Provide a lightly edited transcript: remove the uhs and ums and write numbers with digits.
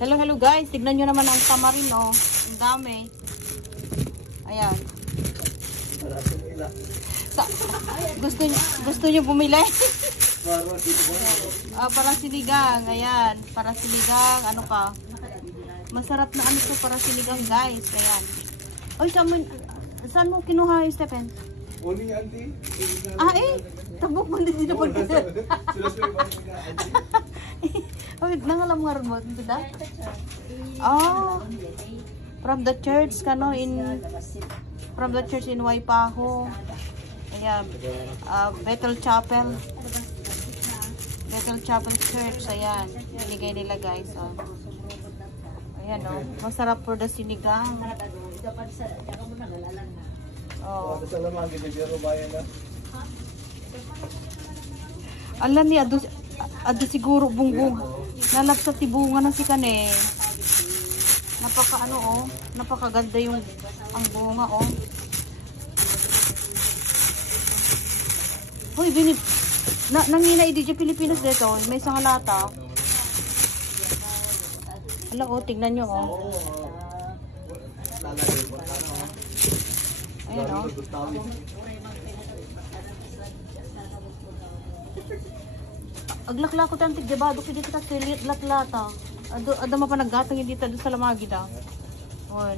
Hello, hello guys. Tignan nyo naman ang tamarin, oh. Ang dami. Ayan. Gusto nyo bumili? Parang sinigang. Ayan. Parang sinigang. Ano pa? Masarap na ano to para sinigang, guys. Ayan. Oy, saan mo kinuha yung Stephen? Uli, auntie. Tabok mo din dito pag oh, nangalam nga rin mo dito da? Oh, from the church kano from the church in Waipaho. Ayan, Bethel Chapel Church. Ayan, binigay nila guys. Oh. Ayan, oh, masarap for the sinigang. Oh. Alam ni ado siguro bungbong lalap sa tibungan na si kane. Napaka ano oh, napakaganda yung ang bunga oh. Hoy, binib nangina idi sa Pilipinas dito, may isang lata. Ala oh, tingnan niyo oh. Ayan oh. Aglakla ko tantig debado kaya dito kita laklata. Ada pa naggatang dito sa lamagi da. On.